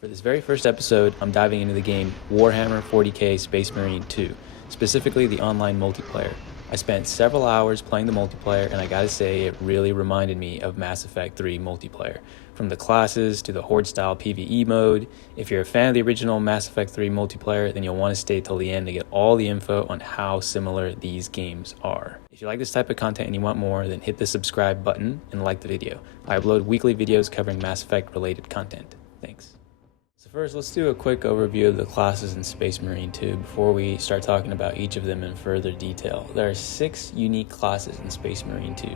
For this very first episode, I'm diving into the game Warhammer 40k Space Marine 2, specifically the online multiplayer. I spent several hours playing the multiplayer, and I gotta say it really reminded me of Mass Effect 3 multiplayer. From the classes to the Horde-style PVE mode. If you're a fan of the original Mass Effect 3 multiplayer, then you'll want to stay till the end to get all the info on how similar these games are. If you like this type of content and you want more, then hit the subscribe button and like the video. I upload weekly videos covering Mass Effect related content. Thanks. So first, let's do a quick overview of the classes in Space Marine 2 before we start talking about each of them in further detail. There are 6 unique classes in Space Marine 2.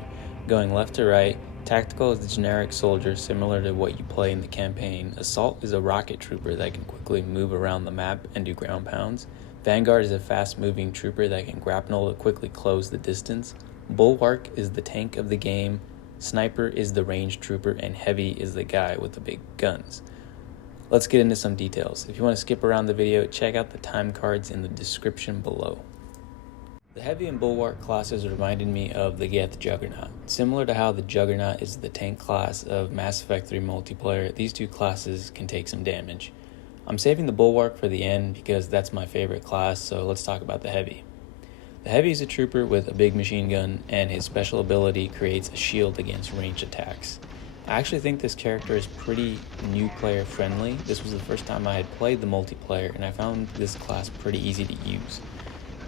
Going left to right, Tactical is the generic soldier similar to what you play in the campaign. Assault is a rocket trooper that can quickly move around the map and do ground pounds. Vanguard is a fast-moving trooper that can grapnel to quickly close the distance. Bulwark is the tank of the game. Sniper is the ranged trooper, and Heavy is the guy with the big guns. Let's get into some details. If you want to skip around the video, check out the time cards in the description below. The Heavy and Bulwark classes reminded me of the Geth Juggernaut. Similar to how the Juggernaut is the tank class of Mass Effect 3 multiplayer, these two classes can take some damage. I'm saving the Bulwark for the end because that's my favorite class, so let's talk about the Heavy. The Heavy is a trooper with a big machine gun, and his special ability creates a shield against ranged attacks. I actually think this character is pretty new player friendly. This was the first time I had played the multiplayer, and I found this class pretty easy to use.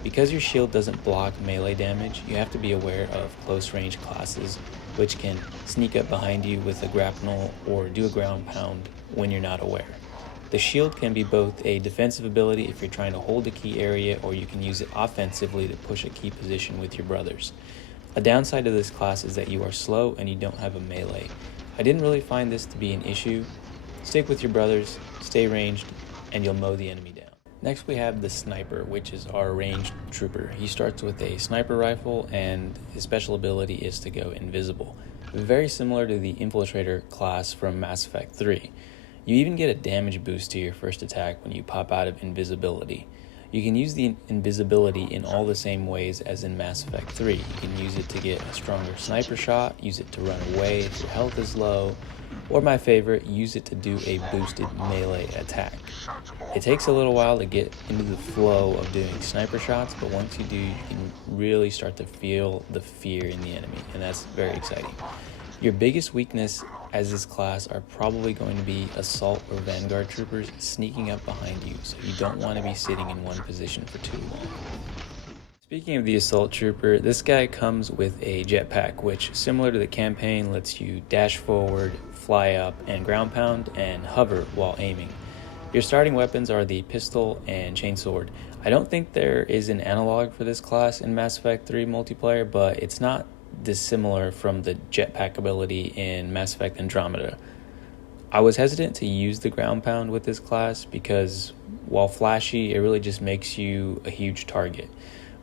Because your shield doesn't block melee damage, you have to be aware of close range classes, which can sneak up behind you with a grapnel or do a ground pound when you're not aware. The shield can be both a defensive ability if you're trying to hold a key area, or you can use it offensively to push a key position with your brothers. A downside of this class is that you are slow and you don't have a melee. I didn't really find this to be an issue. Stick with your brothers, stay ranged, and you'll mow the enemy down. Next we have the Sniper, which is our ranged trooper. He starts with a sniper rifle, and his special ability is to go invisible. Very similar to the Infiltrator class from Mass Effect 3. You even get a damage boost to your first attack when you pop out of invisibility. You can use the invisibility in all the same ways as in Mass Effect 3. You can use it to get a stronger sniper shot, use it to run away if your health is low, or my favorite, use it to do a boosted melee attack. It takes a little while to get into the flow of doing sniper shots, but once you do, you can really start to feel the fear in the enemy, and that's very exciting. Your biggest weakness as this class are probably going to be Assault or Vanguard troopers sneaking up behind you, so you don't want to be sitting in one position for too long. Speaking of the Assault Trooper, this guy comes with a jetpack, which, similar to the campaign, lets you dash forward, fly up, and ground pound, and hover while aiming. Your starting weapons are the pistol and chainsword. I don't think there is an analog for this class in Mass Effect 3 multiplayer, but it's not dissimilar from the jetpack ability in Mass Effect Andromeda. I was hesitant to use the ground pound with this class because, while flashy, it really just makes you a huge target.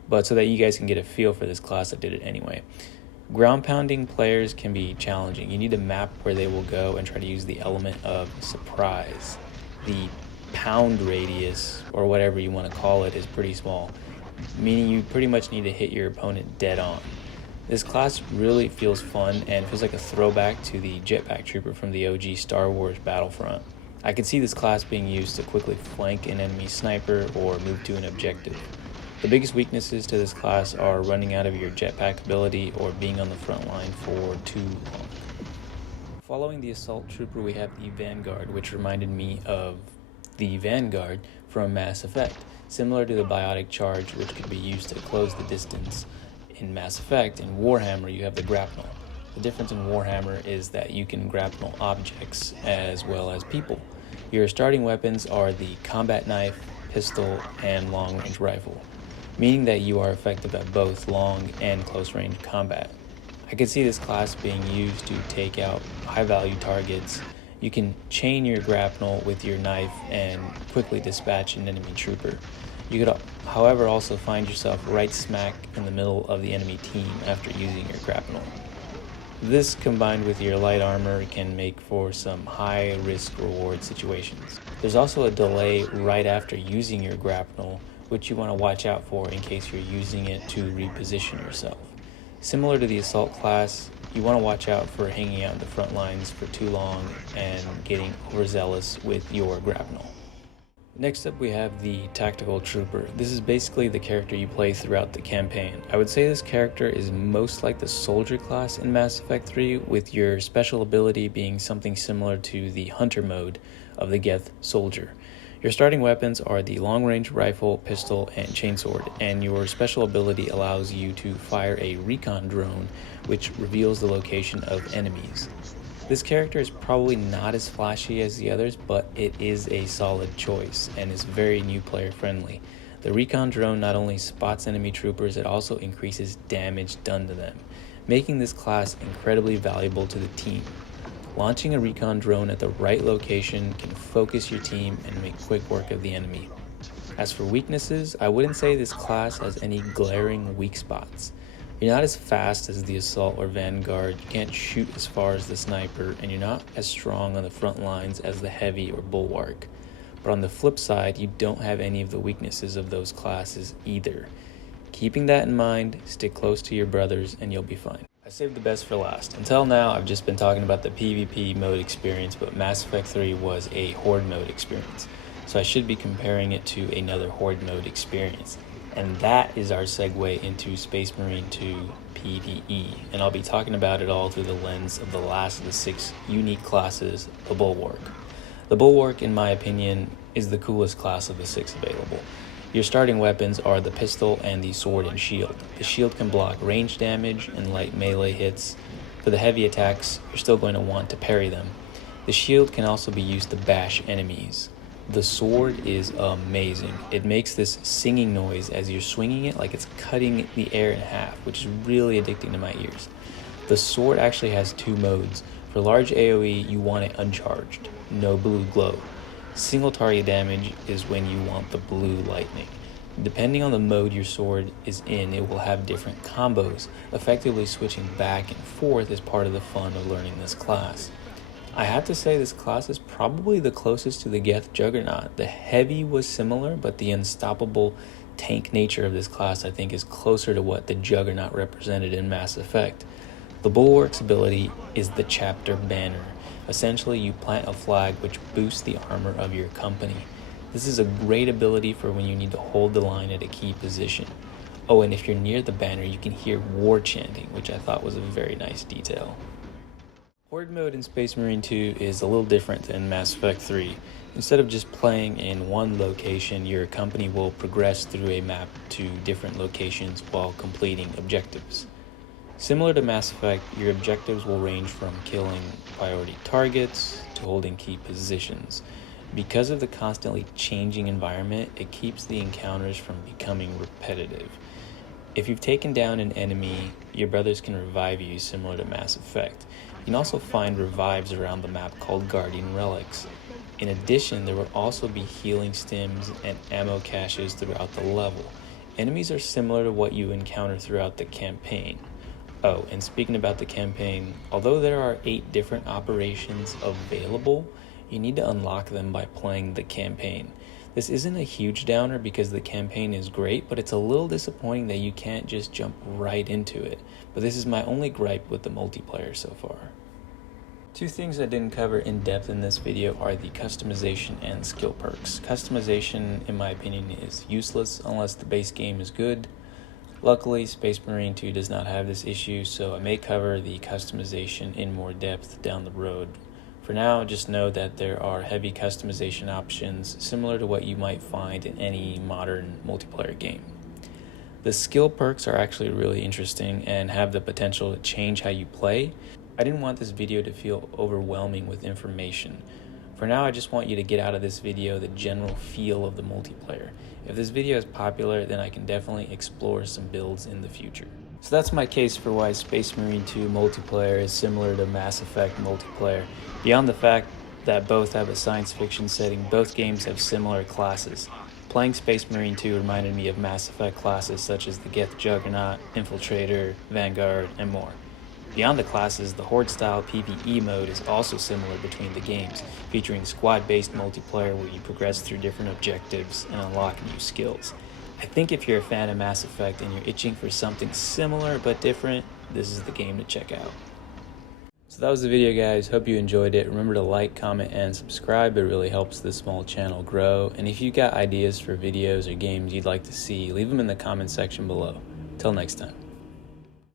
But so that you guys can get a feel for this class, I did it anyway. Ground pounding players can be challenging. You need to map where they will go and try to use the element of surprise. The pound radius, or whatever you want to call it, is pretty small, meaning you pretty much need to hit your opponent dead on. This class really feels fun and feels like a throwback to the jetpack trooper from the OG Star Wars Battlefront. I could see this class being used to quickly flank an enemy sniper or move to an objective. The biggest weaknesses to this class are running out of your jetpack ability or being on the front line for too long. Following the Assault Trooper, we have the Vanguard, which reminded me of the Vanguard from Mass Effect, similar to the Biotic Charge, which could be used to close the distance. In Mass Effect, in Warhammer, you have the grapnel. The difference in Warhammer is that you can grapnel objects as well as people. Your starting weapons are the combat knife, pistol, and long-range rifle, meaning that you are effective at both long and close-range combat. I could see this class being used to take out high-value targets. You can chain your grapnel with your knife and quickly dispatch an enemy trooper. You could, however, also find yourself right smack in the middle of the enemy team after using your grapnel. This, combined with your light armor, can make for some high risk-reward situations. There's also a delay right after using your grapnel, which you want to watch out for in case you're using it to reposition yourself. Similar to the Assault class, you want to watch out for hanging out in the front lines for too long and getting overzealous with your grapnel. Next up we have the Tactical Trooper. This is basically the character you play throughout the campaign. I would say this character is most like the Soldier class in Mass Effect 3, with your special ability being something similar to the Hunter mode of the Geth Soldier. Your starting weapons are the long-range rifle, pistol, and chainsword, and your special ability allows you to fire a recon drone which reveals the location of enemies. This character is probably not as flashy as the others, but it is a solid choice and is very new player friendly. The recon drone not only spots enemy troopers, it also increases damage done to them, making this class incredibly valuable to the team. Launching a recon drone at the right location can focus your team and make quick work of the enemy. As for weaknesses, I wouldn't say this class has any glaring weak spots. You're not as fast as the Assault or Vanguard, you can't shoot as far as the Sniper, and you're not as strong on the front lines as the Heavy or Bulwark. But on the flip side, you don't have any of the weaknesses of those classes either. Keeping that in mind, stick close to your brothers and you'll be fine. I saved the best for last. Until now, I've just been talking about the PvP mode experience, but Mass Effect 3 was a Horde mode experience. So I should be comparing it to another Horde mode experience. And that is our segue into Space Marine 2 PVE, and I'll be talking about it all through the lens of the last of the 6 unique classes, the Bulwark. The Bulwark, in my opinion, is the coolest class of the 6 available. Your starting weapons are the pistol and the sword and shield. The shield can block range damage and light melee hits. For the heavy attacks, you're still going to want to parry them. The shield can also be used to bash enemies. The sword is amazing. It makes this singing noise as you're swinging it, like it's cutting the air in half, which is really addicting to my ears. The sword actually has 2 modes. For large AoE, you want it uncharged, no blue glow. Single target damage is when you want the blue lightning. Depending on the mode your sword is in, it will have different combos. Effectively switching back and forth is part of the fun of learning this class. I have to say this class is probably the closest to the Geth Juggernaut. The Heavy was similar, but the unstoppable tank nature of this class I think is closer to what the Juggernaut represented in Mass Effect. The Bulwark's ability is the Chapter Banner. Essentially, you plant a flag which boosts the armor of your company. This is a great ability for when you need to hold the line at a key position. Oh, and if you're near the banner, you can hear war chanting, which I thought was a very nice detail. Horde mode in Space Marine 2 is a little different than Mass Effect 3. Instead of just playing in one location, your company will progress through a map to different locations while completing objectives. Similar to Mass Effect, your objectives will range from killing priority targets to holding key positions. Because of the constantly changing environment, it keeps the encounters from becoming repetitive. If you've taken down an enemy, your brothers can revive you similar to Mass Effect. You can also find revives around the map called Guardian Relics. In addition, there will also be healing stims and ammo caches throughout the level. Enemies are similar to what you encounter throughout the campaign. Oh, and speaking about the campaign, although there are 8 different operations available, you need to unlock them by playing the campaign. This isn't a huge downer because the campaign is great, but it's a little disappointing that you can't just jump right into it. But this is my only gripe with the multiplayer so far. 2 things I didn't cover in depth in this video are the customization and skill perks. Customization, in my opinion, is useless unless the base game is good. Luckily, Space Marine 2 does not have this issue, so I may cover the customization in more depth down the road. For now, just know that there are heavy customization options similar to what you might find in any modern multiplayer game. The skill perks are actually really interesting and have the potential to change how you play. I didn't want this video to feel overwhelming with information. For now, I just want you to get out of this video the general feel of the multiplayer. If this video is popular, then I can definitely explore some builds in the future. So that's my case for why Space Marine 2 multiplayer is similar to Mass Effect multiplayer. Beyond the fact that both have a science fiction setting, both games have similar classes. Playing Space Marine 2 reminded me of Mass Effect classes such as the Geth Juggernaut, Infiltrator, Vanguard, and more. Beyond the classes, the Horde-style PVE mode is also similar between the games, featuring squad-based multiplayer where you progress through different objectives and unlock new skills. I think if you're a fan of Mass Effect and you're itching for something similar but different, this is the game to check out. So that was the video, guys. Hope you enjoyed it. Remember to like, comment, and subscribe. It really helps this small channel grow. And if you got ideas for videos or games you'd like to see, leave them in the comment section below. Till next time.